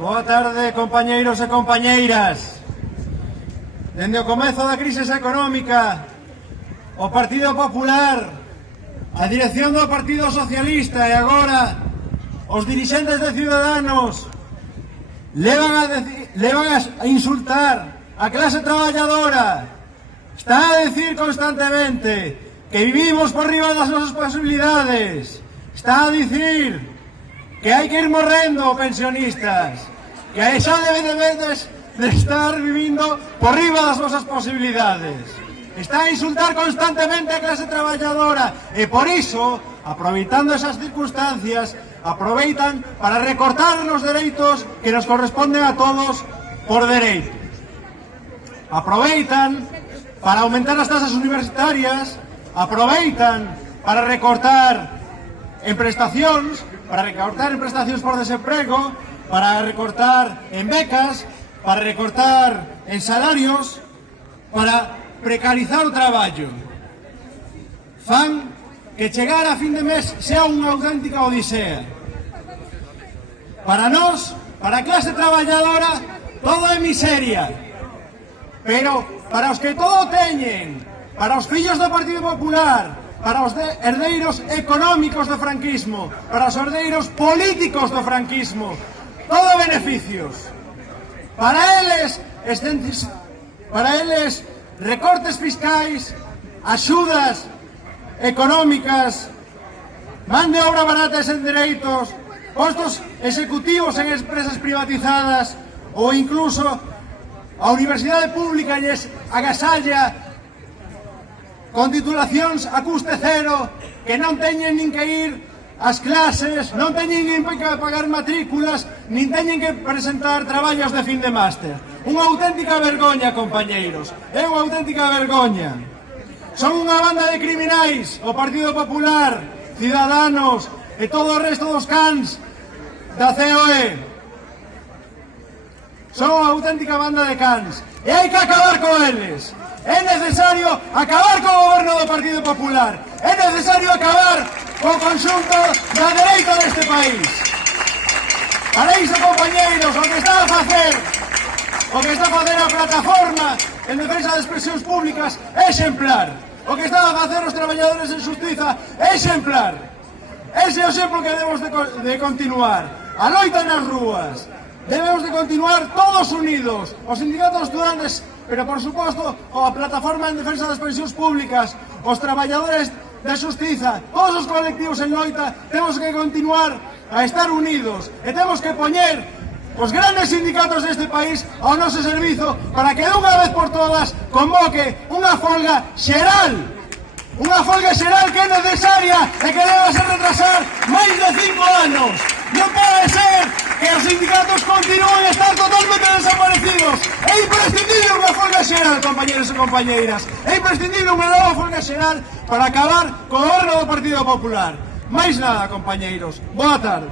Boa tarde, compañeiros e compañeiras. Dende o comezo da crise económica, o Partido Popular, a dirección do Partido Socialista e agora os dirixentes de Ciudadanos levan a insultar a clase traballadora. Está a decir constantemente que vivimos por riba das nosas posibilidades. Está a dicir que hai que ir morrendo pensionistas, que xa debedes de estar vivindo por riba das nosas posibilidades. Está a insultar constantemente a clase traballadora e por iso, aproveitando esas circunstancias, aproveitan para recortar os dereitos que nos corresponden a todos por dereito. Aproveitan para aumentar as tasas universitarias, aproveitan para recortar en prestacións, por desemprego, para recortar en becas, para recortar en salarios, para precarizar o traballo. Fan que chegar a fin de mes sea unha auténtica odisea. Para nós, para a clase traballadora, todo é miseria. Pero para os que todo teñen, para os fillos do Partido Popular, para os herdeiros económicos do franquismo, para os herdeiros políticos do franquismo, todo beneficios. Para eles recortes fiscais, axudas económicas, man de obra barata e sen dereitos, postos executivos en empresas privatizadas ou incluso a universidade pública lles agasalla con titulacións a custe cero, que non teñen nin que ir ás clases, non teñen nin que pagar matrículas, nin teñen que presentar traballos de fin de máster. Unha auténtica vergoña, compañeiros, é unha auténtica vergoña. Son unha banda de criminais, o Partido Popular, Ciudadanos e todo o resto dos cans da COE. Son unha auténtica banda de cans e hai que acabar con eles. É necesario acabar co goberno do Partido Popular. É necesario acabar co conxunto da dereita deste país. Para iso, compañeiros, o que está a facer a plataforma en defensa das pensións públicas é exemplar. O que está a facer os traballadores en xustiza é exemplar. Ese é o exemplo que debemos de continuar. A loita nas rúas. Debemos de continuar todos unidos. Os sindicatos estudantes, pero por suposto a plataforma en defensa das pensións públicas, os traballadores da xustiza, todos os colectivos en loita, temos que continuar a estar unidos e temos que poñer os grandes sindicatos deste país ao noso servizo para que dunha vez por todas convoque unha folga xeral. Unha folga xeral que é necesaria e que debe ser retrasar máis de 5 anos. Non pode ser que os sindicatos continúen a estar totalmente desaparecidos. É imprescindible unha folga xeral, compañeros e compañeiras. É imprescindible unha nova folga xeral para acabar co goberno do Partido Popular. Máis nada, compañeiros. Boa tarde.